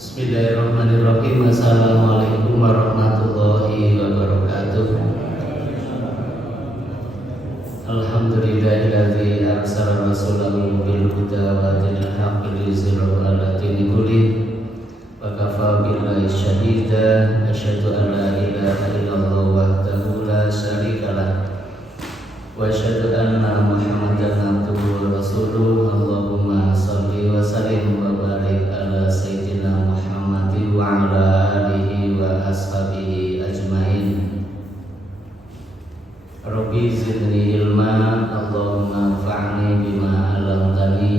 Bismillahirrahmanirrahim. Assalamualaikum warahmatullahi wabarakatuh. Alhamdulillahilladzi arsala rasulahu bil huda wa dinil haqqi liyuzhirahu 'ala dini kullih wa kafaa billahi shahida. Asyhadu an la ilaha illallah wahdahu la syarika lah wa asyhadu anna Muhammadan abduhu wa rasuluh. Allahumma shalli wa sallim wa barik ala sayyidina Muhammadin wa ala alihi wa ashabihi ajmain. Rabbi zidni ilma, Allahumma anfa'ni bima 'allamtani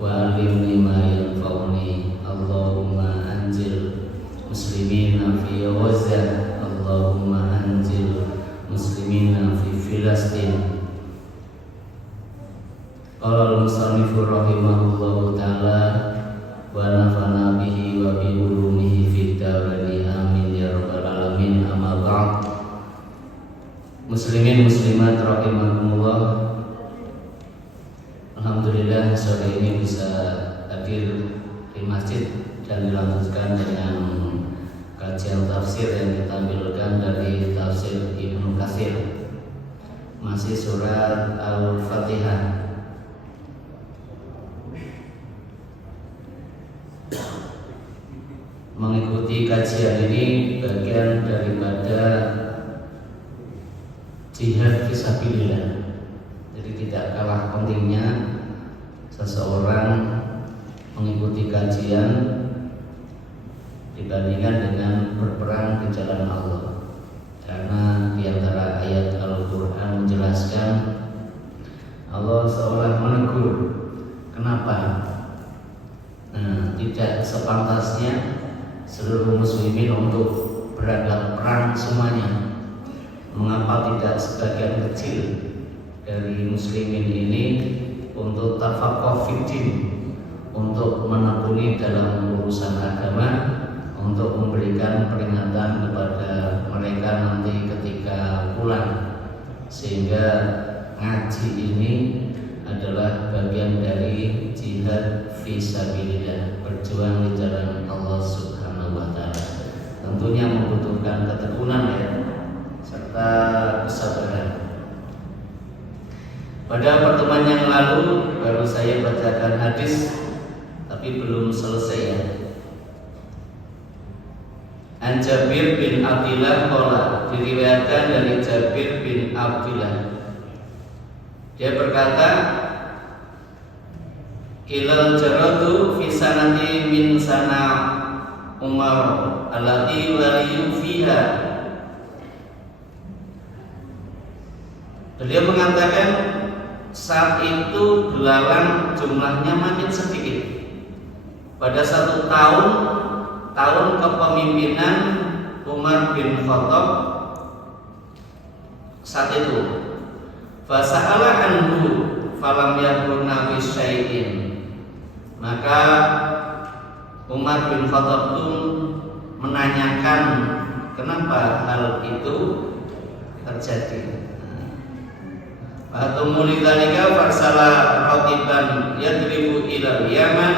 wa 'allimni ma yanfa'uni. Allahumma anzil muslimina fi Gaza, Allahumma anzil muslimina fi Filastin. Qala al-musannifu rahimahullahu ta'ala wa nafa'na bihi wa bi ulumihi fid dharain amin ya rabbal alamin. Amma ba'd. Muslimin muslimat rahimakumullah, alhamdulillah sore ini bisa hadir di masjid dan dilanjutkan dengan kajian tafsir yang ditampilkan dari tafsir Ibnu Katsir, masih surat Al-Fatihah. Mengikuti kajian ini bagian daripada jihad fisabilillah. Jadi tidak kalah pentingnya seseorang mengikuti kajian dibandingkan dengan berperang di jalan Allah. Karena di antara ayat Al-Qur'an menjelaskan, Allah seolah menegur, kenapa? Tidak sepantasnya seluruh muslimin untuk berangkat perang semuanya. Mengapa tidak sebagian kecil dari muslimin ini untuk tafaqquh fiddin, untuk menekuni dalam urusan agama, untuk memberikan peringatan kepada mereka nanti ketika pulang, sehingga ngaji ini adalah bagian dari jihad fisabilillah, berjuang di jalan Allah Subhanahu wa taala. Tentunya membutuhkan ketekunan ya, serta kesabaran. Pada pertemuan yang lalu baru saya bacakan hadis, tapi belum selesai ya. An Jabir bin Abdillah qala, diriwayatkan dari Jabir bin Abdillah, dia berkata, Kilal jaradu fi sanati min sana Umar allati waliyu fiha. Beliau mengatakan saat itu belalang jumlahnya makin sedikit. Pada satu tahun kepemimpinan Umar bin Khattab saat itu, fasa'ala anhu falam yakunna bi syai'in. Maka Umar bin Khattab pun menanyakan kenapa hal itu terjadi. Fatumuli dzalika farsala ratiban yadribu ila Yaman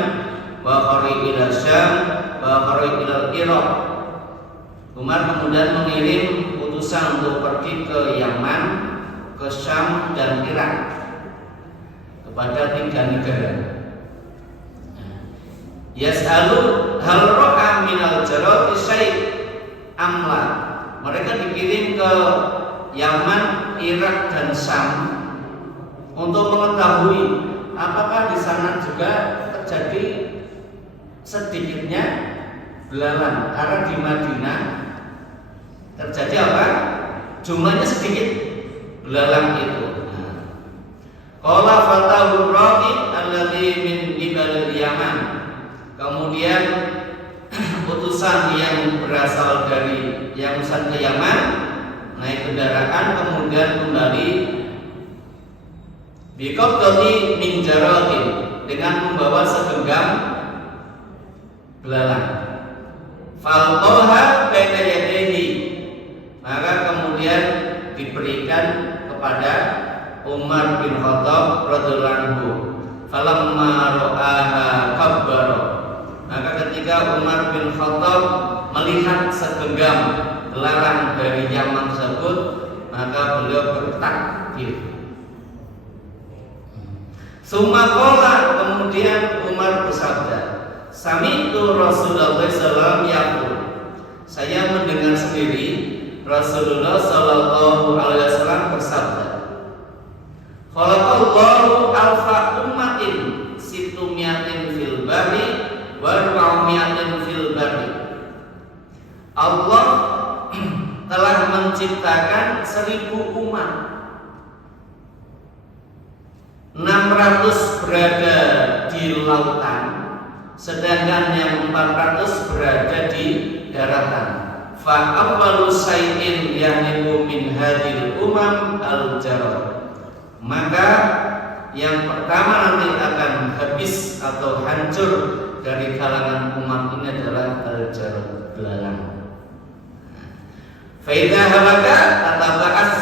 wa khari ila Syam wa khari ila Iraq. Umar kemudian mengirim utusan untuk pergi ke Yaman, ke Syam dan Irak, kepada 3 negara. Yas'alu hal ra'a minal jarati syai' amla. Mereka dikirim ke Yaman, Irak dan Syam untuk mengetahui apakah di sana juga terjadi sedikitnya belalang. Karena di Madinah terjadi apa? Jumlahnya sedikit belalang itu. Qala fatahu raqib alladhi min ibalil Yaman. Kemudian utusan yang berasal dari yang utusan ke Yaman naik kendaraan kemudian kembali biqabdati min jaratin, dengan membawa segenggam belalang. Falqaha baina yadayhi, maka kemudian diberikan kepada Umar bin Khattab radhiyallahu anhu. Falamma ra'aha kabbara, maka ketika ketika Umar bin Khattab melihat segenggam gelaran dari Yaman tersebut, maka beliau bertakbir. Sumakola, kemudian Umar bersabda, Sami'tu Rasulullah SAW yaqul, saya mendengar sendiri Rasulullah SAW bersabda, Khalaqallahu alfa ummatin situmiatin fil bahri wa arba'umiatin fil bahri. Allah telah menciptakan 1000 umat, 600 berada di lautan, sedangkan yang 400 berada di daratan. Fa awwalu syai'in yahniku min hadhil umam al-jarad. Maka yang pertama nanti akan habis atau hancur dari kalangan umat ini adalah al-jarad, belalang. Fa idza halaka tataba'as,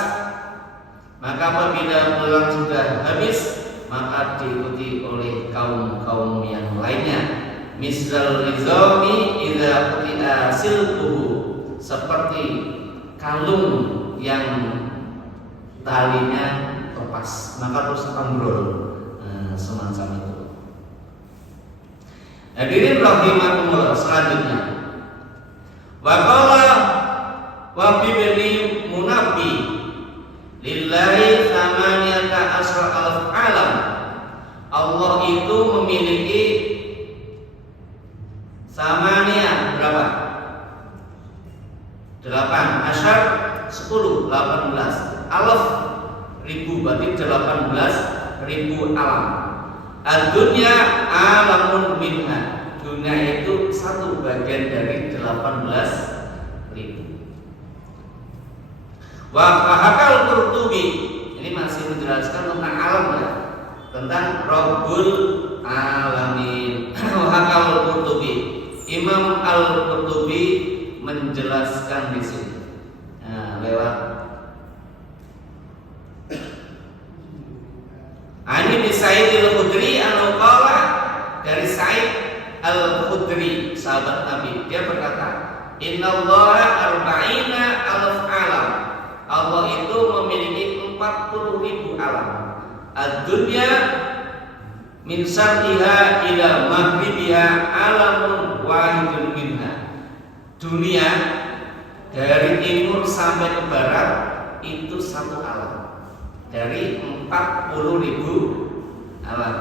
maka apabila belalang sudah habis, maka diikuti oleh kaum-kaum yang lainnya. Misal rizami idza quti'a silquhu, seperti kalung yang talinya lepas, maka terus ambrol, semacam itu. Hadirin rahimakumullah, selanjutnya wa qala wa bibni munabbi lillahi thamaniyata asra alf alam. Allah itu memiliki samania berapa? 8 asyar 10 18 alaf ribu, berarti 18.000 alam. Ad-dunya alamun minha, dunia itu satu bagian dari 18.000. Wa hakal Qurtubi, ini masih menjelaskan tentang alam ya, tentang Rabbul Alamin. Wa hakal Qurtubi, Imam Al-Qurtubi menjelaskan di sini. Nah, lewat Ani bin Sa'id al-Khudri an-Qala, dari Sa'id al-Khudri, sahabat Nabi, dia berkata, Innallaha arba'ina alf alam. Allah itu memiliki 40.000 alam. Ad-dunya min syarqiha ila maghribiha alamun wahidun minha. Dunia dari timur sampai ke barat itu satu alam dari 40.000 alam.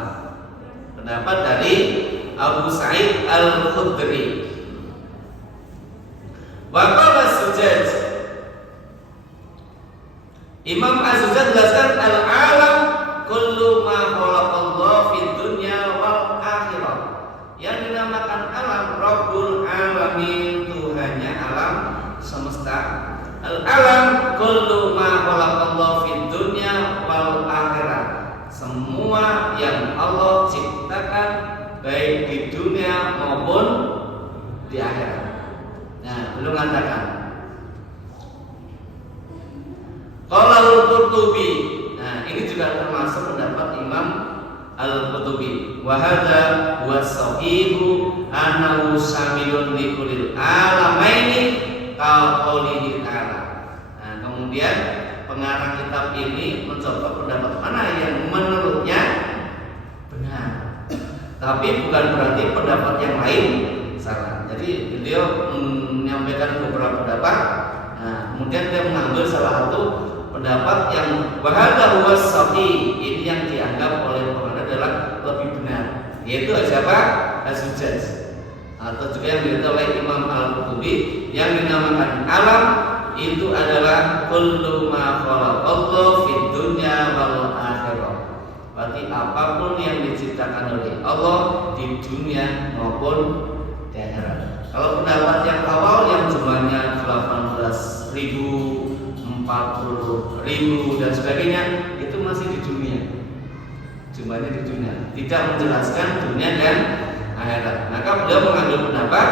Pendapat dari Abu Sa'id al-Khudri. Wa qala Sujaj, Imam Az-Zujaj jelaskan al-alam kullu ma khalaqallahu fid dunya wal akhirah. Yang dinamakan alam Rabbul Alamin, Tuhannya alam semesta. Al-alam kullu ma khalaqallahu fid dunya wal akhirah, semua yang Allah ciptakan baik di dunia maupun di akhirat. Nah, belum mengatakan Qala al-Qurtubi. Nah, ini juga termasuk pendapat Imam Al-Qurtubi. Wa hadza huwa sahihu annahu samilun li kullil alamaini ka qoulihi ta'ala. Nah, kemudian pengarang kitab ini mencoba pendapat mana yang menurutnya benar, tapi bukan berarti pendapat yang lain salah. Jadi beliau menyampaikan beberapa pendapat. Nah, kemudian dia mengambil salah satu pendapat yang wahada huwa sahih, ini yang dianggap oleh pengarang adalah lebih benar, yaitu siapa? Az-Zujaj, atau juga yang dikatakan oleh Imam Al-Qurtubi, yang dinamakan alam itu adalah kullu ma khalaqallahu fid dunya wal akhirah. Berarti apapun yang diciptakan oleh Allah di dunia maupun di akhirat. Kalau pendapat yang awal yang jumlahnya 18.000, 40.000 dan sebagainya, itu masih di dunia, jumlahnya di dunia, tidak menjelaskan dunia dan akhirat. Maka beliau mengambil pendapat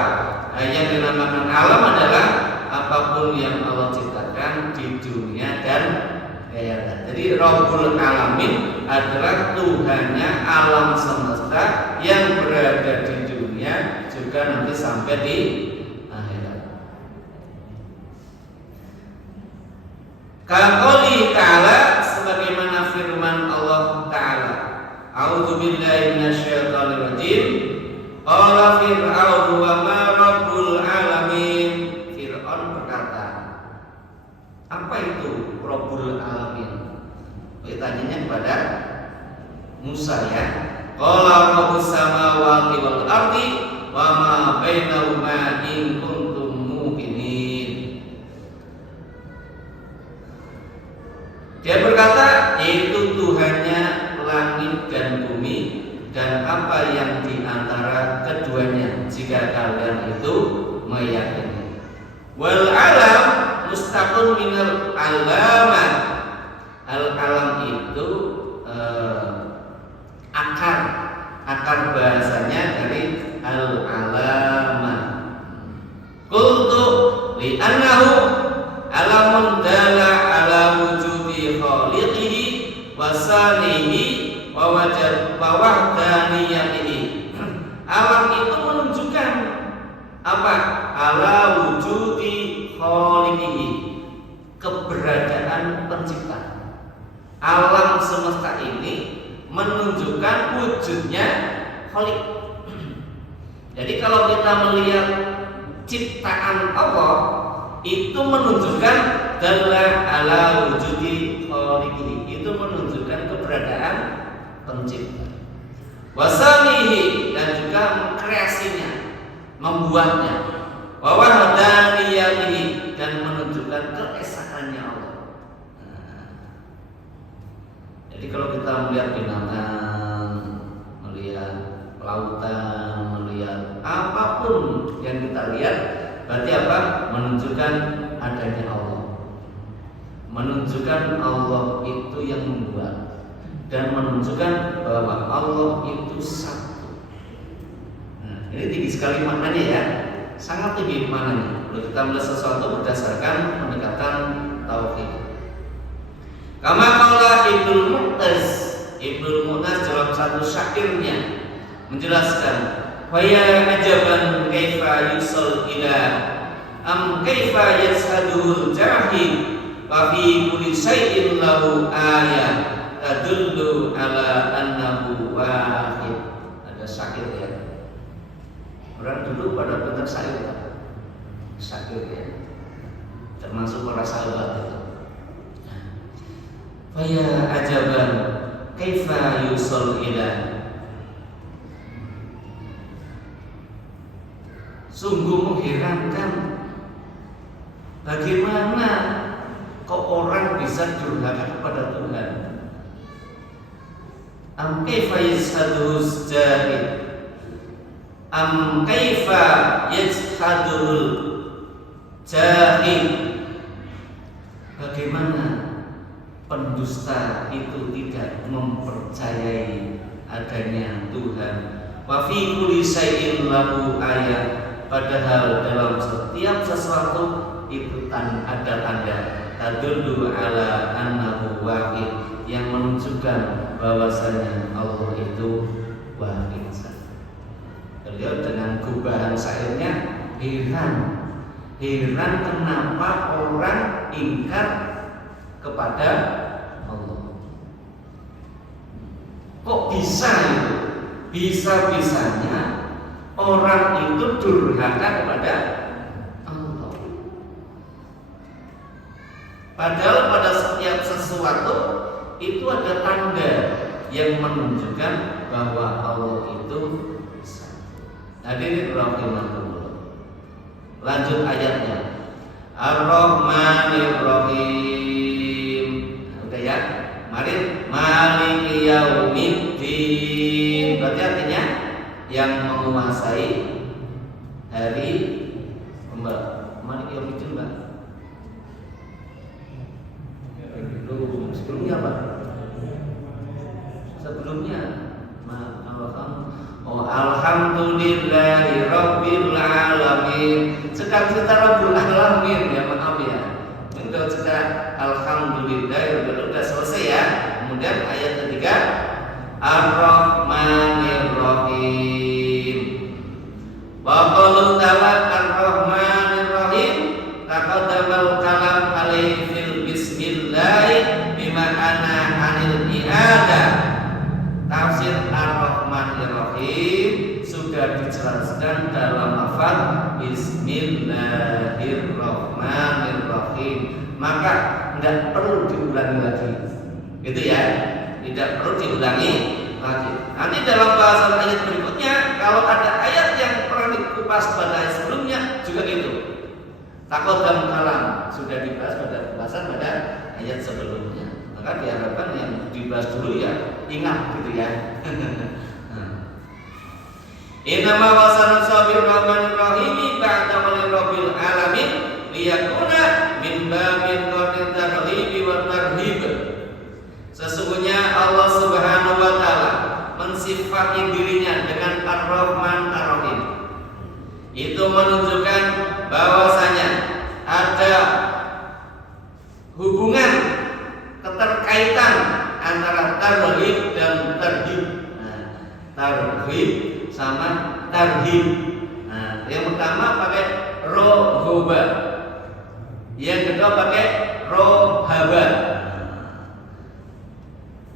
yang dinamakan alam adalah apapun yang Allah ciptakan di dunia dan akhirat. Jadi Rabbul Alamin adalah Tuhannya alam semesta yang berada di dunia juga juga nanti sampai di akhirat. Kaqouli ta'ala, sebagaimana firman Allah Ta'ala, A'udzubillahi minasyaitonir rajim. Qala Fir'aun wa ma rabbul alamin. Fir'aun berkata, apa itu Rabbul alamin? Tanyanya kepada Musa ya. Qala rabbus samawati wal ardi wa ma bainahuma in kuntum muqinin. Dia berkata, yaitu Tuhannya langit dan bumi dan apa yang di antara keduanya, jika kalian itu meyakini. Wal alam mustaqun minal alama. Al alam itu akar bahasanya dari al alama. Qultu li annahu alamun dala ala wujudi khaliqihi wa sanihi wa wahdaniyatihi. Alam itu menunjukkan apa? Ala wujudi khaliqihi, keberadaan pencipta. Alam semesta ini menunjukkan wujudnya Khalik. Jadi kalau kita melihat ciptaan Allah, itu menunjukkan dalla ala wujudi khaliqihi, itu menunjukkan keberadaan pencipta. Wasamihi, dan juga kreasinya, membuatnya. Wa wahdaniyatihi, dan menunjukkan keesaannya Allah. Jadi kalau kita melihat binatang, melihat lautan, melihat apapun yang kita lihat, berarti apa? Menunjukkan adanya Allah, menunjukkan Allah itu yang membuat, dan menunjukkan bahwa Allah itu satu. Nah, ini tinggi sekali maknanya ya, sangat tinggi maknanya. Kalau kita melihat sesuatu berdasarkan pendekatan tauhid. Kama qala Ibnul Mu'taz dalam satu syairnya menjelaskan, wa ya ajaban kaifa yusal ila am kaifa yashadul jahil wa fi kulli syai'in lahu ayat tadullu ala annahu wahid. Ada syair ya. Orang dulu pada benar syair ya, termasuk para sahabat itu. Faya ajaban kaifa yusol ila, sungguh mengherankan bagaimana kok orang bisa durhaka kepada Tuhan. Am kaifa yashadus jahil, am kaifa yashadul jahil, bagaimana pendusta itu tidak mempercayai adanya Tuhan. Wa fi kulli syai'in lahu ayat, padahal dalam setiap sesuatu itu ada tanda tadullu ala annahu wahid, yang menunjukkan bahwasanya Allah itu wahid. Beliau dengan gubahan syairnya heran kenapa orang ingkar kepada Allah. Kok bisa itu? Bisa-bisanya orang itu durhaka kepada Allah. Padahal pada setiap sesuatu itu ada tanda yang menunjukkan bahwa Allah itu bisa. Hadirin rahimakumullah. Lanjut ayatnya. Ar-Rahmanir Rahim. Udah ya? Mari Maliki Yaumiddin. Berarti artinya yang menguasai hari Maliki Yaumiddin, Mbak. Sebelumnya apa? Sebelumnya alhamdulillahi rabbil alamin. Sedang kita rabbul alamin ya, maaf ya. Untuk kita alhamdulillah sudah selesai ya. Kemudian ayat ketiga Ar-Rahmanir Rahim. Wa qalu ta'ala ar-rahmanir rahim taqaddamal kalam alaihi fil bismillah bima ana anil i'adah. Tafsir ar-rahmanir rahim sudah dijelaskan dalam lafaz bismillahirrahmanirrahim, maka tidak perlu diulangi lagi, gitu ya, tidak perlu diulangi lagi. Nanti dalam bahasan ayat berikutnya, kalau ada ayat yang pernah dikupas pada ayat sebelumnya juga itu taqaddam kalam sudah dibahas pada pembahasan pada ayat sebelumnya, maka diharapkan yang dibahas dulu ya ingat, gitu ya. Innama wasana sabir rahmanir rahim ba'da rabbil alamin liyakuna min babin tarhibi wa tarhib. Sesungguhnya Allah Subhanahu wa taala mensifati dirinya dengan Ar-Rahman Ar-Rahim. Itu menunjukkan bahwasanya ada hubungan keterkaitan antara tarhib dan tarhib. Tarhib sama tarhib. Yang pertama pakai rohba, yang kedua pakai rohaba.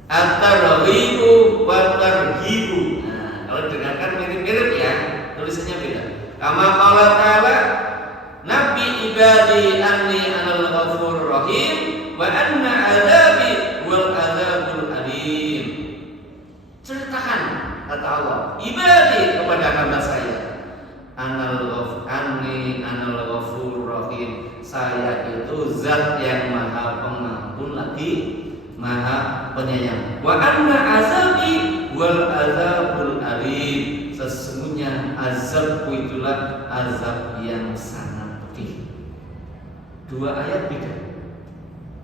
At-tarhibu wa tarhibu. Kalau dengarkan mirip-mirip ya, tulisannya beda. Kama qala ta'ala nabi ibadi anni anal ghafurur rahim wa anna adzabi wal adzabul alim. Ceritakan, kata Allah, ibadi kepada hamba saya, anal ghafurur rahim, saya itu zat yang maha pengampun lagi maha penyayang. Wa anna azabi wal azabul alim, sesungguhnya azabku itulah azab yang sangat pedih. Dua ayat beda,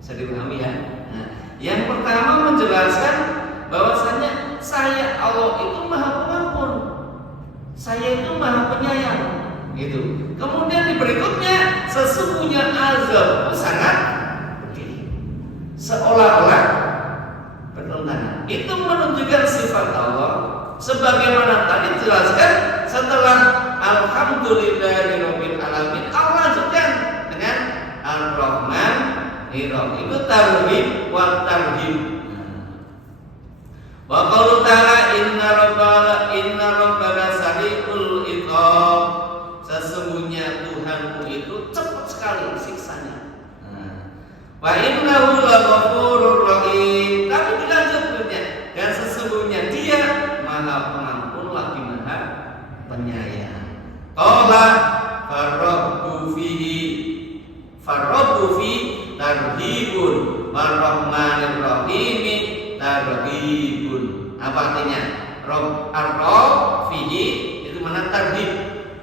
bisa dipahami ya. Nah, yang pertama menjelaskan bahwasanya saya Allah itu maha pengampun, saya itu maha penyayang, gitu. Kemudian di berikutnya sesungguhnya azab sangat pedih, seolah-olah bertentangan. Itu menunjukkan sifat Allah sebagaimana tadi dijelaskan setelah alhamdulillahirabbil alamin. Allah lanjutkan dengan Ar-Rahman Ar-Rahim, itu tarhib wa tarhib. Wa qaulu ta'ala inna rabbana sari'ul iqab, sesungguhnya Tuhanmu itu cepat sekali siksanya. Wa innahu laghafurur rahim, tapi dilanjutnya, dan sesungguhnya Dia maha pengampun lagi maha penyayang. Qala farabbu fi tarhibun warahmanir rahim tarhibun. Apa artinya? Ar-Rabb fihi itu mana tarhib.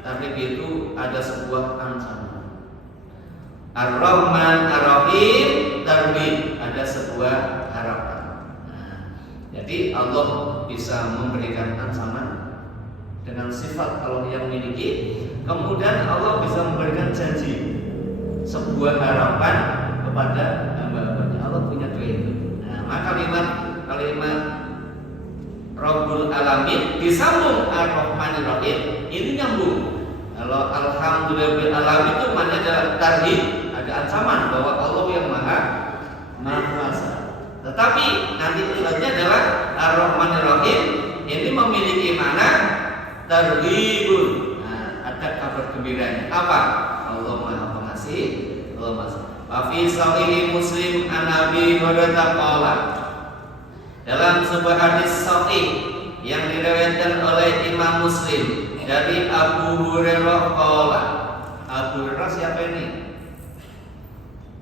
Tarhib itu ada sebuah ancaman. Ar-Rahman Ar-Rahim tarhib ada sebuah harapan. Jadi Allah bisa memberikan ancaman dengan sifat Allah yang miliki. Kemudian Allah bisa memberikan janji, sebuah harapan kepada hamba-hambanya. Allah punya dua itu. Nah, maka kalimat Rabbul Alamin disambung Ar-Rahmanir Rahim, ini nyambung. Kalau Alhamdulillah Alamin itu maknanya adalah tarhib, ada ancaman bahwa Allah yang maha kuasa. Tetapi nanti tujuannya adalah Ar-Rahmanir Rahim, ini memiliki makna tarhibun. Nah, ada kabar gembiranya. Apa? Allah maha pengasih, Allah maha. Wa fi sahih Muslim an Abi Hurairah qala, dalam sebuah hadis sahih yang diriwayatkan oleh Imam Muslim dari Abu Hurairah qala. Abu Hurairah siapa ini?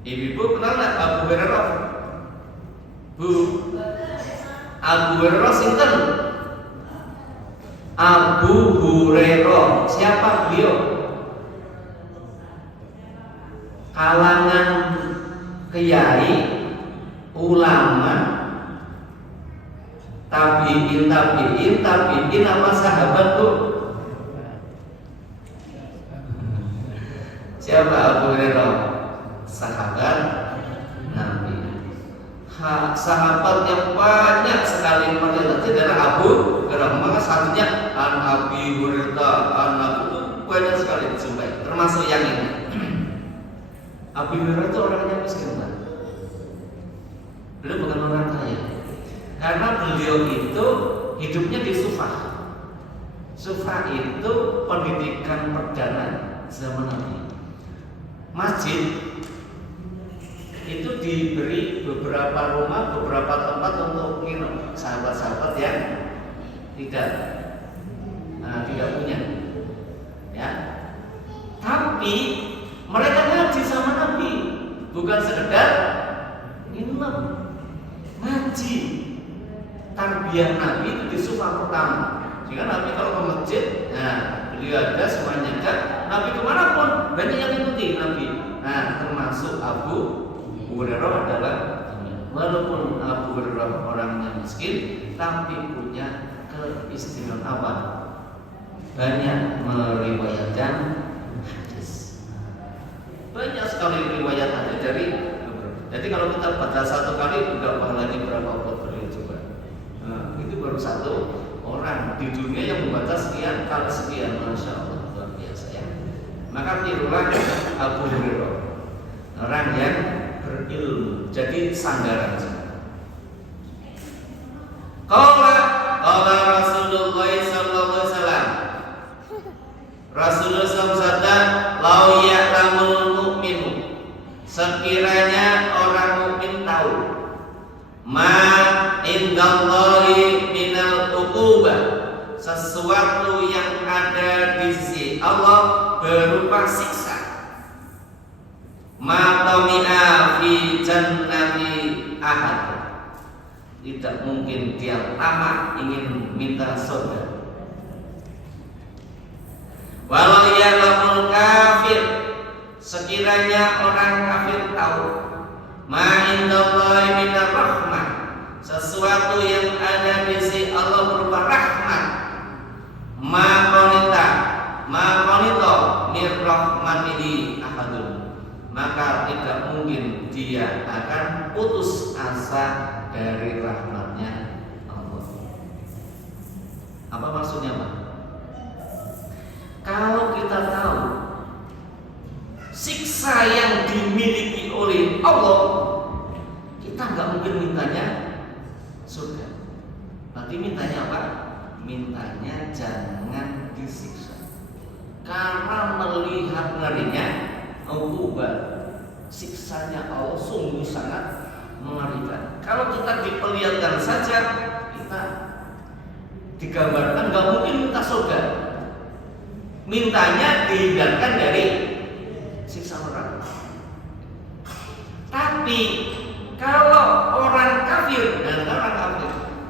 Ibu kenal nggak Abu Hurairah? Bu, Abu Hurairah sinten? Abu Hurairah, siapa beliau? Kalangan kiai, ulama, tabiin apa sahabat tuh? Siapa Abu Hurairah? Sahabat Nabi. Sahabat yang banyak sekali meriwayatkan adalah Abu Hurairah. Maka satunya an Abi Hurairah, an itu banyak sekali dijumpai, termasuk yang ini. Abu Hurairah itu orangnya miskin, Pak. Beliau bukan orang kaya, karena beliau itu hidupnya di Sufah. Sufah itu pendidikan perdana zaman Nabi. Masjid itu diberi beberapa rumah, beberapa tempat untuk nginep sahabat-sahabat yang tidak punya, ya. Tapi mereka ngaji sama Nabi, bukan sekedar nginep, ngaji. Tarbiyah Nabi itu di Sufah pertama. Jika Nabi kalau ke masjid, nah beliau ada semuanya kan. Nabi kemanapun banyak yang ikuti Nabi. Nah termasuk Abu Hurairah adalah, walaupun Abu Hurairah orangnya miskin, tapi punya keistimewaan apa? Banyak meriwayatkan hadis. Banyak sekali riwayat hadis dari. Jadi kalau kita baca satu kali udah pahalanya berapa buat beliau coba. Nah, itu baru satu orang di dunia yang membaca sekian kali sekian, masya Allah, luar biasa ya. Maka tirulah Abu Hurairah, orang yang berilmu, jadi sandaran. Qala Rasulullah sallallahu alaihi wasallam. Rasulullah bersabda, "Lau ya'lamul mu'minu." Sekiranya orang mukmin tahu ma indallahi minal uqubah, sesuatu yang ada di sisi Allah berupa siksa. Ma tami'a fi jannati ahad, tidak mungkin dia tamak ingin minta surga. Walau ya'lamul kafir, sekiranya orang kafir tahu ma indallahi minar rahmah, sesuatu yang ada di sisi Allah berupa rahmat, ma qanita mir rahmatihi ahadun, maka tidak mungkin dia akan putus asa dari rahmatnya Allah. Apa maksudnya, Pak? Kalau kita tahu siksa yang dimiliki oleh Allah, kita nggak mungkin mintanya surga. Nanti mintanya apa? Mintanya jangan disiksa, karena melihat ngerinya uqubat, siksanya Allah sungguh sangat mengerikan. Kalau kita diperlihatkan saja, kita digambarkan nggak mungkin minta surga, mintanya dihindarkan dari siksa neraka. Tapi kalau orang kafir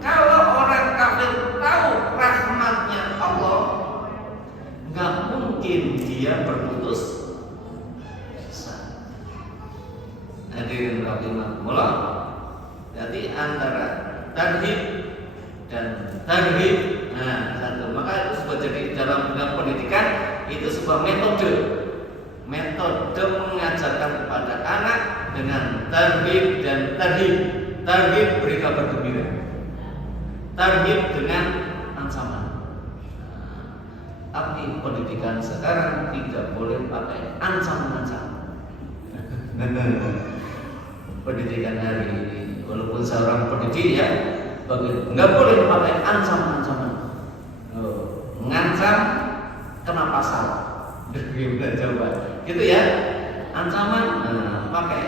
kalau orang kafir tahu rahmatnya Allah, nggak mungkin dia berputus asa. Hadirin rahimakumullah. Jadi antara tarhib dan tarhib, nah satu, maka itu sebuah, jadi dalam bidang pendidikan itu sebuah metode mengajarkan kepada anak dengan tarhib dan tarhib. Tarhib beri kabar gembira, tarhib dengan ancaman. Tapi pendidikan sekarang tidak boleh pakai ancaman-ancaman. Pendidikan hari ini, walaupun seorang pendidik ya, nggak boleh pakai ancaman-ancaman. Mengancam kena pasal, gimana coba? Gitu ya, ancaman pakai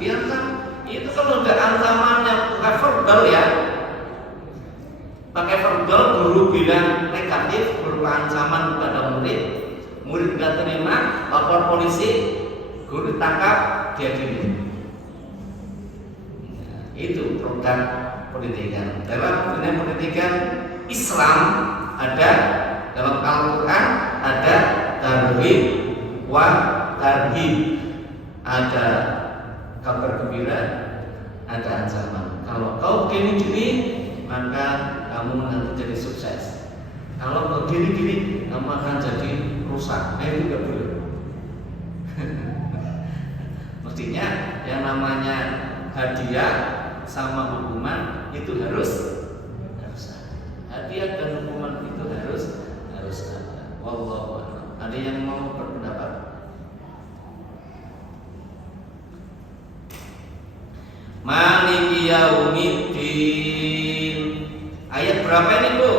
diancam. Itu kalau udah ancamannya pakai verbal ya, pakai verbal, guru bilang negatif berupa ancaman kepada murid nggak terima, lapor polisi, guru ditangkap, dia dihukum. Itu produk pendidikan. Dalam dunia pendidikan Islam ada, dalam Al-Quran ada tarhib wa tarhib, ada kabar gembira, ada ancaman. Kalau kau gini-gini, maka kamu nanti jadi sukses. Kalau kau gini-gini, kamu akan jadi rusak. Itu nggak boleh. Mestinya yang namanya hadiah sama hukuman itu harus ada. Hadiah dan hukuman itu harus ada. Wallahu a'lam. Ada yang mau berpendapat? Maliki yaumiddin. Ayat berapa ini, Bu?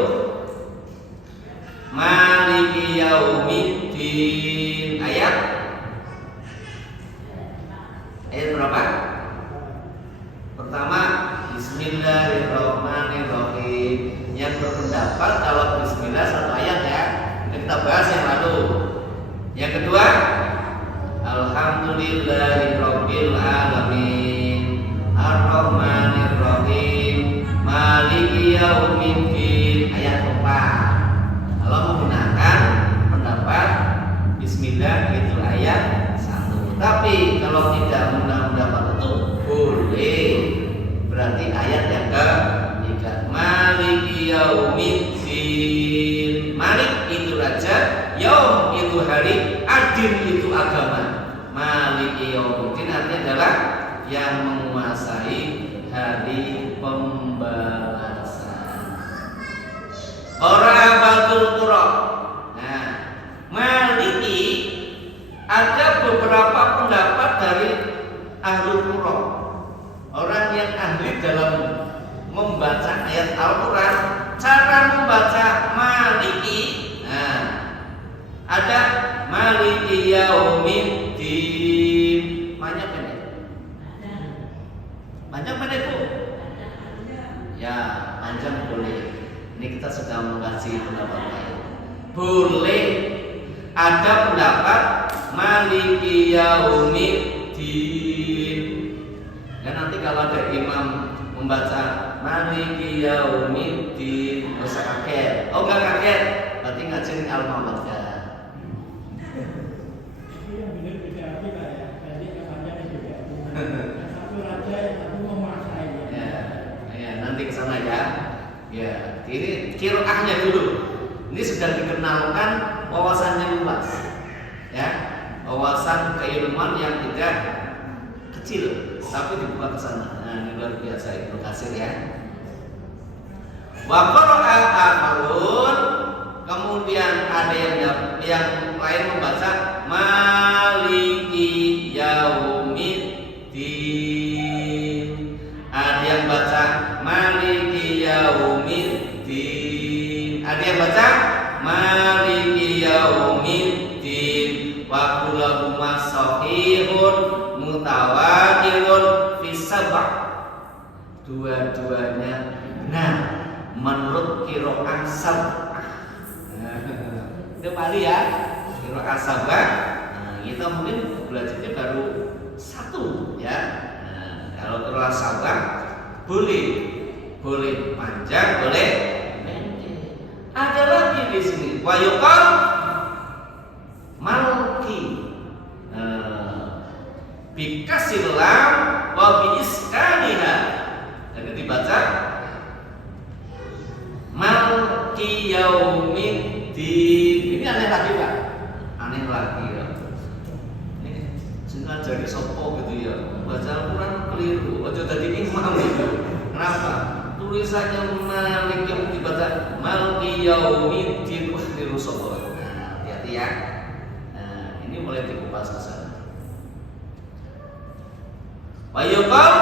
Maliki yaumiddin. Ayat berapa? Pertama, Bismillahirrahmanirrahim. Yang berpendapat kalau Bismillah satu ayat ya. Kita bahas yang lalu. Yang kedua, Alhamdulillahirabbil alamin, Ar-Rahmanir-Rahim, Maliki yaumiddin. Ayat 4. Kalau menggunakan pendapat Bismillah itu ayat 1. Tapi kalau tidak menggunakan pendapat itu boleh. Berarti ayat yang ketiga, Maliki yaumiddin. Malik itu raja, yaum itu hari, adil itu agama. Maliki yaumiddin artinya adalah yang menguasai hari pembalasan. Orabatul Qura. Nah, Maliki ada beberapa pendapat dari Ahlul Qura. Orang yang ahli dalam membaca ayat Al-Quran, cara membaca Maliki. Nah, ada Maliki yaumiddin. Banyak pendek. Banyak pendek, Bu. Ya, panjang boleh. Ini kita sedang mengkaji pendapat lain. Boleh. Ada pendapat Maliki yaumiddin. Dan nanti kalau ada imam membaca Maliki yaumiddin, gak usah kaget. Oh, enggak kaget, berarti ngajarin Al-Muhammad ya. Itu yang benar beda kita ya. Tadi katanya juga. Satu raja yang satu menguasai. Ya, nanti ke sana ya. Ya, ini qiraahnya dulu. Ini sudah dikenalkan wawasannya luas. Ya, wawasan keilmuan yang tidak kecil, tapi dibuka ke sana. Nah, ini luar biasa Ibnu Katsir ya. Wa qara'a akharun, kemudian ada yang lain membaca Maliki yaumiddin. Ada yang baca Maliki yaumiddin. Ada yang baca Maliki yaumiddin. Wa kullahuma sahihun mutawatirun fi sab'ah. Dua-duanya benar menurut qiraah sab'ah. Itu Bali ya, qiraah sab'ah. Nah, kita mungkin belajarnya baru satu ya. Nah, kalau qiraah sab'ah boleh panjang, boleh pendek. Ada lagi di sini wa yuqal malki. Bikasil lam wa bi iskaniha. Jadi dibaca Maliki yaumiddin. Ini aneh lagi, Pak. Aneh lagi ya. Ini jangan jadi sopo gitu ya. Baca Al-Quran keliru. Ojo tadi imam gitu. Kenapa? Tulisannya Malik yang dibaca Maliki yaumiddin. Wah, ini rusak. Nah, hati-hati ya. Nah, ini mulai dikupas ke sana. Wa yuqal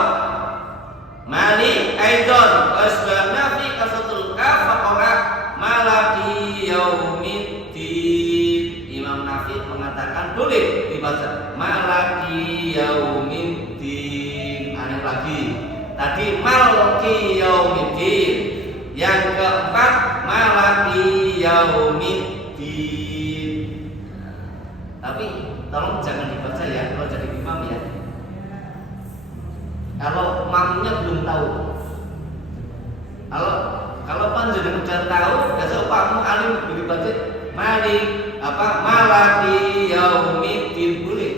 Malik aidon wasbana fi kasatul kaf faqara Maliki yaumiddin. Imam Nafi mengatakan boleh dibaca Maliki yaumiddin. Aneh lagi. Tadi Maliki yaumiddin. Yang keempat Maliki yaumiddin. Tapi tolong jangan dibaca ya kalau jadi imam ya. Kalau makmumnya belum tahu. Kalau panjenengan sudah tahu, biasa pakmu alim dibaca Maliki yaumiddin boleh.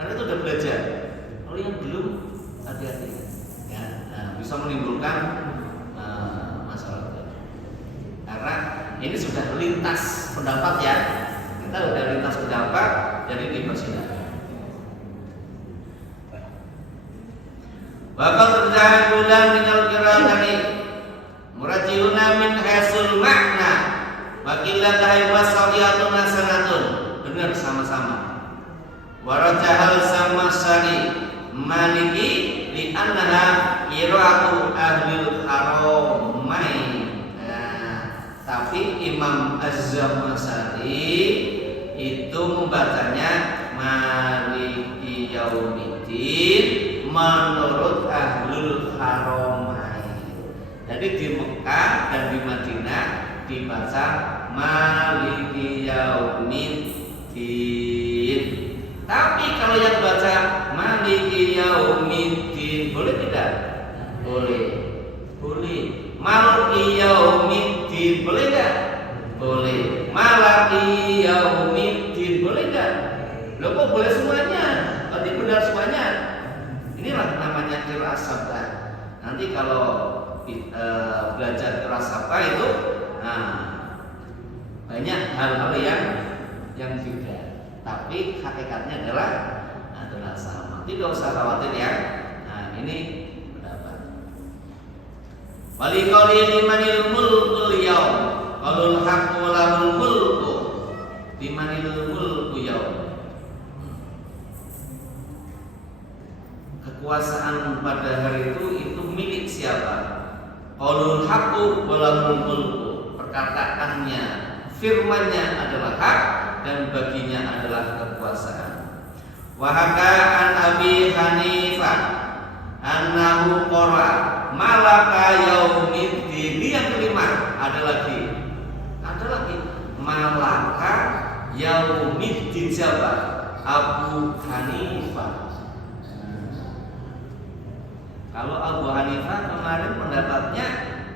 Karena itu udah belajar. Kalau yang belum, hati-hati ya. Nah, bisa menimbulkan masalah. Karena ini sudah lintas pendapat ya. Kita sudah lintas pendapat, jadi dipersilakan. Bahkan terjadi bulan minal qiraatani murajihuna min hasul makna wa qillat haywa sawiyatun hasanatun. sama-sama. Warajahal sama syari maliki li annaha qira'atu ahlil haramain. Tapi Imam Az-Zamakhsyari itu membacanya maliki yaumiddin menurut ahlul haramain. Jadi di Mekah dan di Madinah dibaca maliki yaumiddin. Tapi kalau yang baca maliki yaumiddin boleh tidak? Boleh. Boleh. Maliki yaumiddin boleh enggak? Boleh. Maliki yaumiddin boleh enggak? Loh kok boleh semuanya? Berarti benar semuanya. Inilah namanya qiraat sabta. Nanti kalau belajar qiraat sabta itu banyak hal-hal yang beda. Tapi hakikatnya adalah sama. Tidak usah khawatir ya. Ini pendapat. Wali qali limanil mulkul yaum. Qalul haqqu lahul mulku. Limanil mulku yaum. Kekuasaan pada hari itu milik siapa? Qalul haqqu lahul mulku. Perkataannya, firmannya adalah hak dan baginya adalah kekuasaan. Wahaka an Abi Hanifah annahu qara malaka yaumiddin. Ini yang kelima, ada lagi malaka yaumiddin siapa? Abu Hanifah. Kalau Abu Hanifah kemarin pendapatnya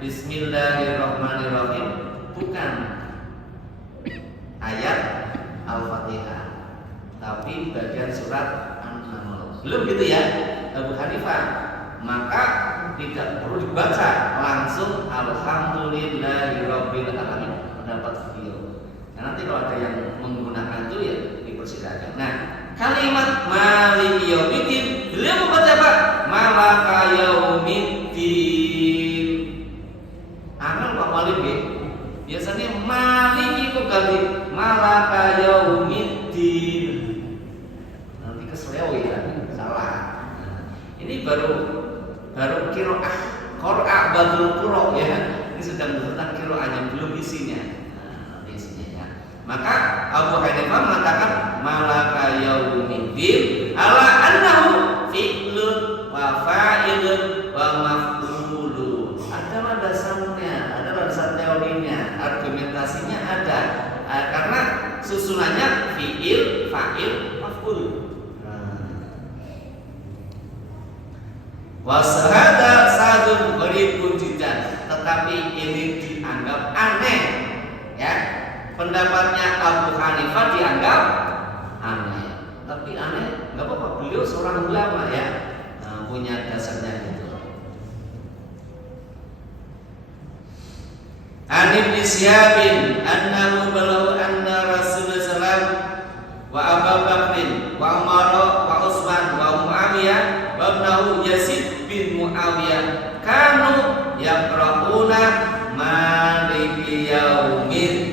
Bismillahirrahmanirrahim, bukan ayat Al-Fatihah, tapi bagian surat An-Naml. Belum gitu ya Abu Hanifah. Maka tidak perlu dibaca langsung Alhamdulillahirabbil alamin, pendapat beliau. Nah, nanti kalau ada yang menggunakan itu ya dipersilakan. Nah, kalimat maliki yaumiddin beliau membaca apa? Malaka yaumiddin. Amal Pak Maliki biasanya maliki kok ganti malaka yaumiddin. Nanti keselewi ya, salah. Ini baru qiraah badul qura ya. Ini sedang tentang qiraahnya, belum isinya. Nanti isinya ya. Maka Abu Hanifah mengatakan malaka yaumiddin ala annahu fi'lun wa fa'ilun wa maf'ulun. Adalah dasarnya, adalah dasar teorinya, argumentasinya ada. Karena susunannya fi'il, fa'il, maf'ul. Wasahada sadun gharibun jiddan, tetapi ini dianggap aneh ya. Pendapatnya Abu Hanifah dianggap aneh. Tapi aneh enggak apa-apa, beliau seorang ulama ya. Punya dasarnya gitu. An Ibn Syihab annahu balagha anna Rasulullah sallallahu wa Abu Bakr wa Umar wa Utsman wa Muawiyah wa ibnahu Yazid bin Muawiyah kanu yaqra'una maliki yaumiddin.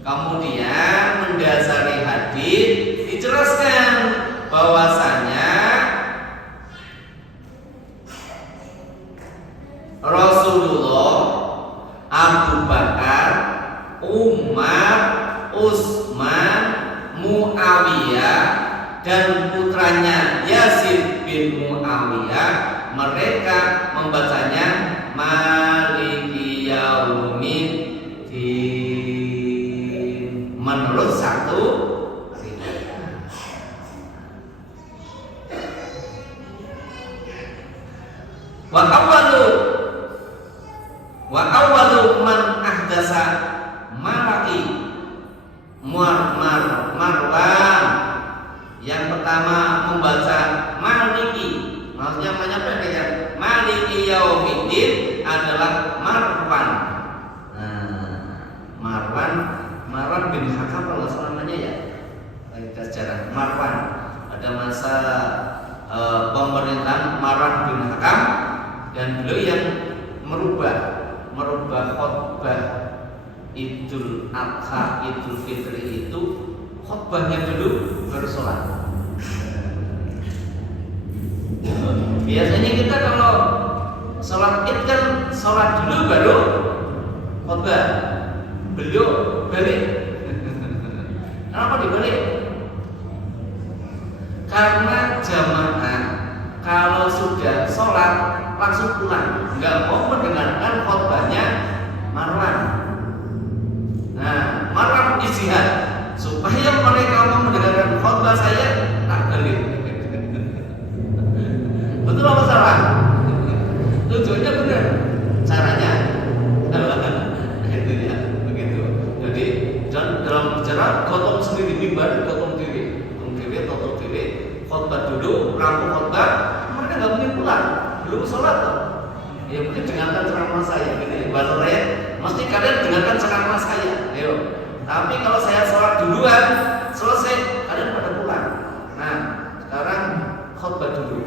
Kemudian mendasari hadis dijelaskan bahwasanya Rasulullah, Abu Bakar, Umar, Utsman, Muawiyah dan putranya Yazid bin Muawiyah, mereka membacanya maliki yaumiddin menurut satu riwayat. Wa awwalu man ahdasa malaki Marwan. Yang pertama membaca maliki, maksudnya menyampaikan ya, maliki yaumiddin adalah Marwan. Marwan bin Hakam kalau namanya ya. Kita sejarah Marwan pada masa pemerintahan Marwan bin Hakam, dan beliau yang merubah khutbah itu Idul Adha, Idul Fitri itu khutbahnya dulu baru sholat. Biasanya kita kalau sholat id kan sholat dulu baru khutbah. Beliau balik. Kenapa dibalik? Karena jamaah kalau sudah sholat langsung pulang, nggak mau mendengarkan khutbahnya Marwan. Nah, Marwan ijtihad supaya mereka mau mendengarkan khutbah saya tak balik. Betul apa salah? Tujuannya benar, caranya itu ya, begitu. Jadi dalam bicara gotong sendiri, mimbar gotong diri, khutbah dulu, rampung khutbah, mereka nggak mungkin pulang, belum sholat tuh. Ya mungkin dengarkan ceramah saya, gitu ya. Bahasa saya, mesti kalian dengarkan ceramah saya, ayo. Tapi kalau saya sholat duluan, selesai, kalian pada pulang. Nah, sekarang khutbah dulu.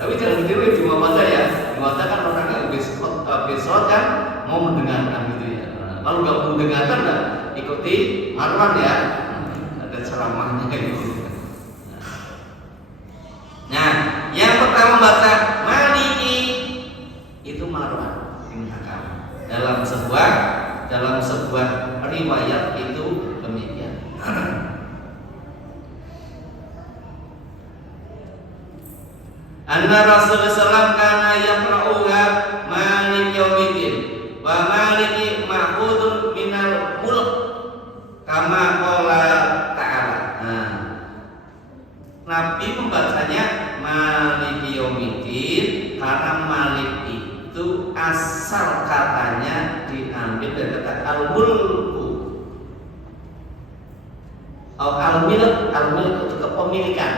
Tapi jangan ditiru di Muhammadah ya. Muhammadah kan orang yang besok kan mau mendengarkan gitu ya. Kalau nggak mau mendengarkan, nah, ikuti Marwan ya. Ada ceramahnya gitu. Nah, yang pertama baca Maliki itu Marwan bin Hakam. Dalam sebuah riwayat itu demikian. Anna Rasulullah SAW kana yaqra'uha Malik yaumiddin wa maliki ma'khudun minal mulk kama qala ta'ala. Nah, Nabi membacanya Maliki yaumiddin karena Malik itu asal katanya diambil dari kata al-mulku. Al-milk itu kepemilikan.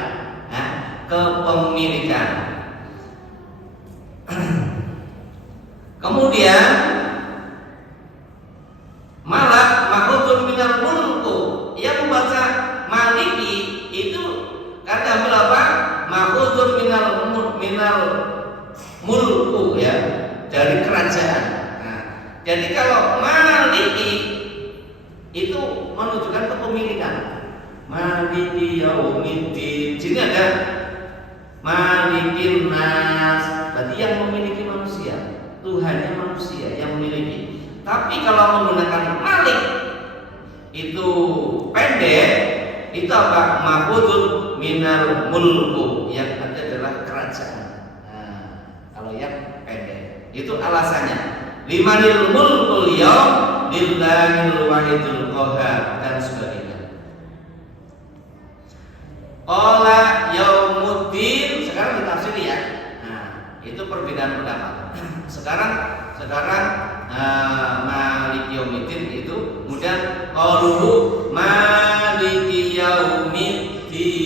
Nah, kepemilikan. Kemudian malak makhudun minal mulku, yang membaca Maliki itu karena ambil apa? Makhudun minal mulku ya, dari kerajaan. Nah, jadi kalau Maliki itu menunjukkan kepemilikan. Maliki yaumiddin. Sini ada Malikin nas, berarti yang memiliki manusia, Tuhannya manusia yang memiliki. Tapi kalau menggunakan Malik itu pendek, itu apa? Mahfudun minal mulku, yang ada adalah kerajaan. Nah, kalau yang pendek itu alasannya limanil mulkul yaum lillahil wahidul qahhar dan sebagainya. Qala yaumuddin, sekarang ditafsiri ya. Nah, itu perbedaan pendapat. Sekarang Maliki yaumiddin itu kemudian qauluhu maliki yaumiddin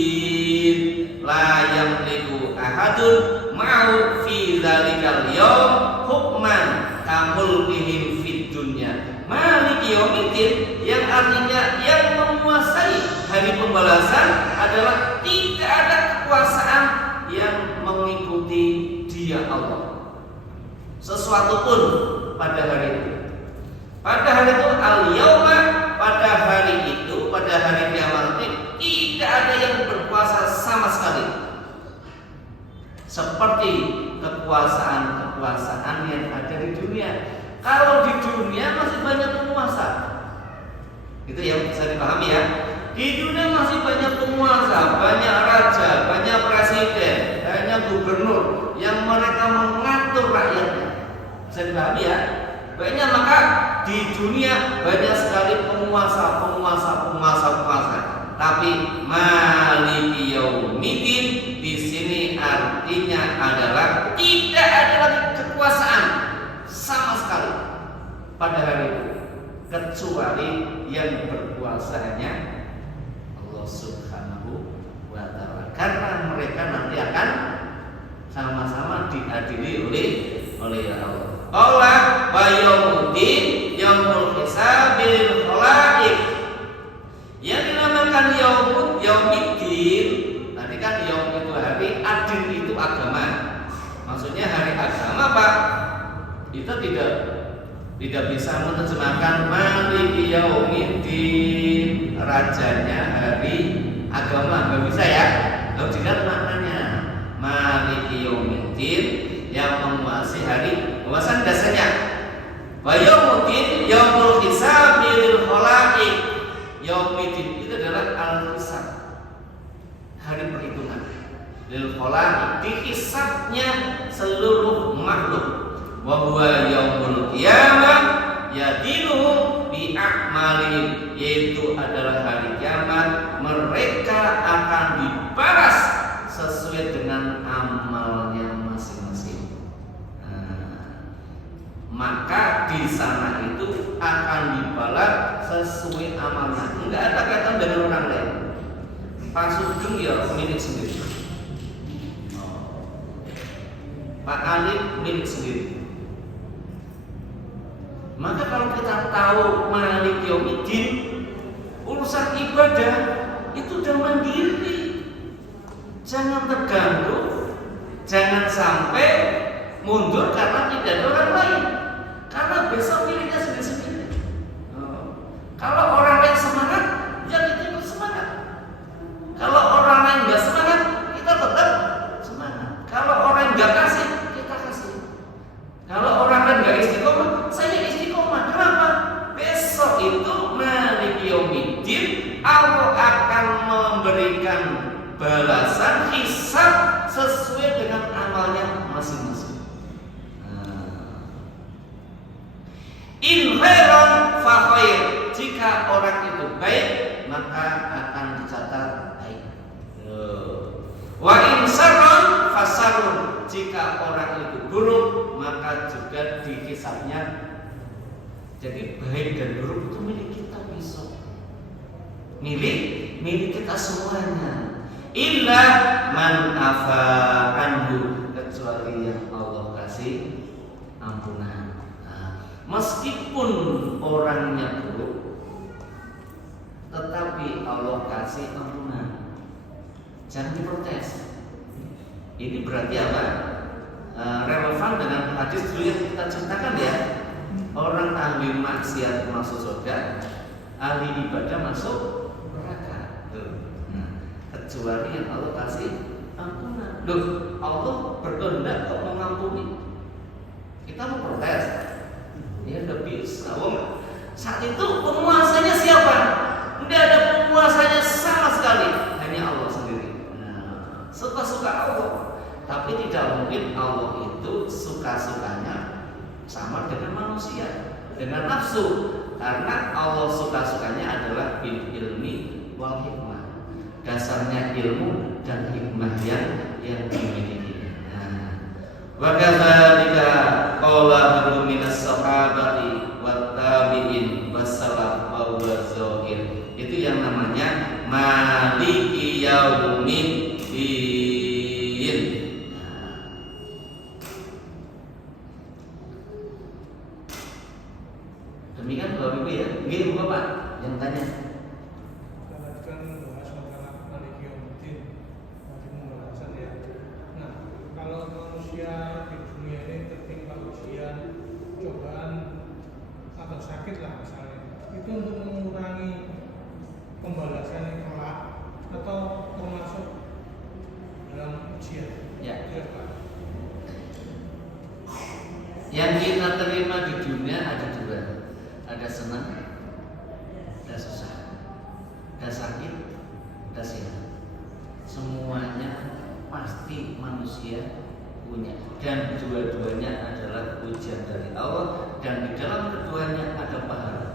la yamliku ahadun ma'u fi dzalikal yaum hukman kamulkihim fid dunya. Maliki yaumiddin yang artinya yang menguasai hari pembalasan adalah tidak ada kekuasaan yang mengikuti Dia Allah. Sesuatu pun pada hari itu. Pada hari itu al-yauma, pada hari itu, pada hari kiamat tidak ada yang berkuasa sama sekali. Seperti kekuasaan-kekuasaan yang ada di dunia. Kalau di dunia masih banyak penguasa. Itu yang bisa dipahami ya. Di dunia masih banyak penguasa, banyak raja, banyak presiden, banyak gubernur yang mereka mengatur rakyatnya. Bisa dipahami ya? Banyak, maka di dunia banyak sekali penguasa. Tapi Maliki yaumiddin di sini artinya adalah tidak ada lagi kekuasaan sama sekali pada hari itu kecuali yang berkuasanya Subhanahu wa ta'ala, karena mereka nanti akan sama-sama diadili oleh Allah. Qala wa yaumuddin yaumul hisabil khalaiq. Yang dinamakan yaumiddin tadi kan yaum itu hari, adil itu agama. Maksudnya hari agama Pak. Itu tidak Tidak bisa menerjemahkan Maliki Yaumiddin, rajanya hari agama, nggak bisa ya. Kalau dilihat maknanya Maliki Yaumiddin, yang menguasai hari penguasaan dasarnya. Wa yaumuddin yaumul hisab lil khalaiq. Yaumuddin itu adalah al-hisab, hari perhitungan. Lil khalaiq, dihisabnya seluruh makhluk. Wa huwa yaumul qiyamah yadinu bi a'malihim, yaitu adalah hari kiamat, mereka akan dibalas sesuai dengan amalnya masing-masing. Maka di sana itu akan dibalas sesuai amalnya. Enggak ada kaitan dengan orang lain. Pak Sugeng ya milik sendiri, Pak Alim milik sendiri. Maka kalau kita tahu Malik Yaumiddin, urusan ibadah itu udah mandiri. Jangan terganggu, jangan sampai mundur karena tidak ada orang lain. Karena besok miliknya sendiri-sendiri. Kalau orang lain semangat, ya kita ikut semangat. Kalau orang lain nggak semangat, kita tetap semangat. Kalau orang nggak kasih, kita kasih. Kalau orang lain nggak istiqomah, saya istiqomah. Kenapa? Besok itu Malik Yaumiddin, Allah akan memberikan balasan hisab sesuai dengan amalnya masing-masing. In khairan fa khair, jika orang itu baik maka akan dicatat baik. Wa in syarran fa syarrun, jika orang itu buruk maka juga dihisabnya. Jadi baik dan buruk itu milik kita besok, milik kita semuanya. Illa man afa anhu, kecuali yang Allah kasih ampunan. Meskipun orangnya buruk, tetapi Allah kasih ampunan, jangan diprotes. Ini berarti apa? Relevan dengan hadis dulu yang kita ceritakan ya. Orang ahli maksiat masuk surga, ahli ibadah masuk neraka. Kecuali yang Allah kasih ampunan. Loh, Allah berkehendak kok mengampuni. Kita mau protes? Ya udah bisa. Saat itu penguasanya siapa? Tidak ada penguasanya sama sekali, hanya Allah sendiri. Suka-suka Allah. Tapi tidak mungkin Allah itu suka-sukanya sama dengan manusia, dengan nafsu. Karena Allah suka-sukanya adalah bil ilmi wal hikmah. Dasarnya ilmu dan hikmah yang dimiliki. Wa kadzalika qala ba'du minas sahabati wat tabi'in wassalaf wa wazahir. Itu yang namanya Maliki Yaumiddin. Demikian Bapak Ibu ya. Ini Bapak yang tanya. Kan membahas masalah Malik Yaumiddin, masih pembahasan ya. Nah, kalau manusia di dunia ini tertimpa ujian, cobaan atau sakit lah misalnya, itu untuk mengurangi pembalasan yang kelak atau termasuk dalam ujian. Ya. Ya, Pak. Yang kita terima di dunia ada dua. Ada senang, ada susah, ada sakit, ada sehat. Semuanya pasti manusia punya, dan dua-duanya adalah ujian dari Allah, dan di dalam keduanya ada pahala.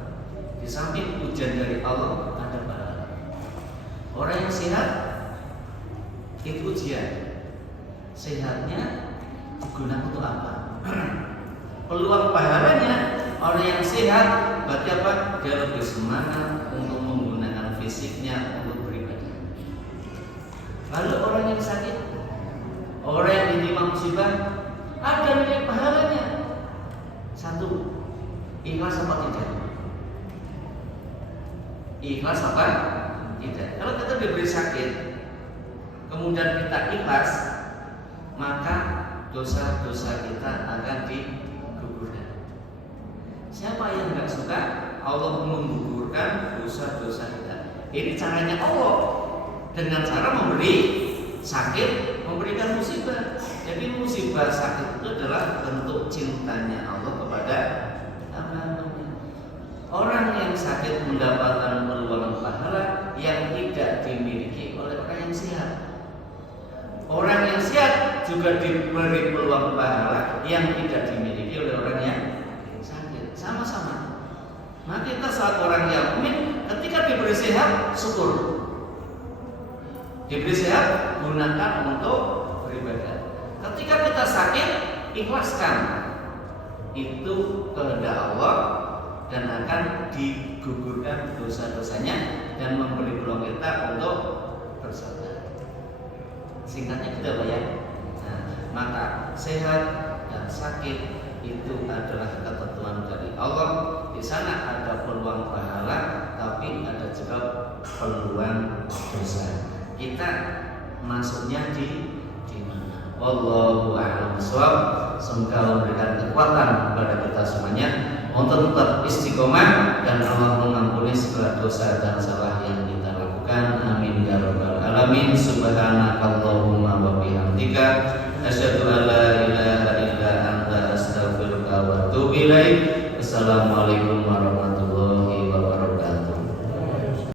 Di samping ujian dari Allah ada pahala. Orang yang sehat itu ujian. Sehatnya digunakan untuk apa? Peluang pahalanya, orang yang sehat berarti apa? Dia lebih semangat untuk menggunakan fisiknya untuk beribadah. Lalu orang yang sakit, orang yang ditimpa musibah, ada nilai pahalanya. Satu, ikhlas apa tidak? Ikhlas apa tidak? Kalau kita diberi sakit, kemudian kita ikhlas, maka dosa-dosa kita akan digugurkan. Siapa yang nggak suka Allah menggugurkan dosa-dosa kita? Ini caranya Allah dengan cara memberi sakit, memberikan musibah. Jadi musibah sakit itu adalah bentuk cintanya Allah kepada hamba-hambanya. Orang yang sakit mendapatkan peluang pahala yang tidak dimiliki oleh orang yang sehat. Orang yang sehat juga diberi peluang pahala yang tidak dimiliki oleh orang yang sakit. Sama-sama. Maka kita saat orang yang mukmin ketika diberi sehat, syukur. Diberi sehat, gunakan untuk beribadah. Ketika kita sakit, ikhlaskan. Itu kehendak Allah dan akan digugurkan dosa-dosanya dan memberi peluang kita untuk bersabar. Singkatnya kita bayar. Nah, maka sehat dan sakit itu adalah ketentuan dari Allah. Di sana ada peluang pahala, tapi ada juga peluang dosa. Kita masuknya di mana? Wallahu a'lam bishawab. Semoga memberikan kekuatan kepada kita semuanya untuk tetap istiqomah dan Allah mengampuni segala dosa dan salah yang kita lakukan. Amin ya rabbal alamin. Subhanakallahumma wa bihamdika asyhadu an la ilaha illa anta astaghfiruka wa atubu ilaik. Assalamualaikum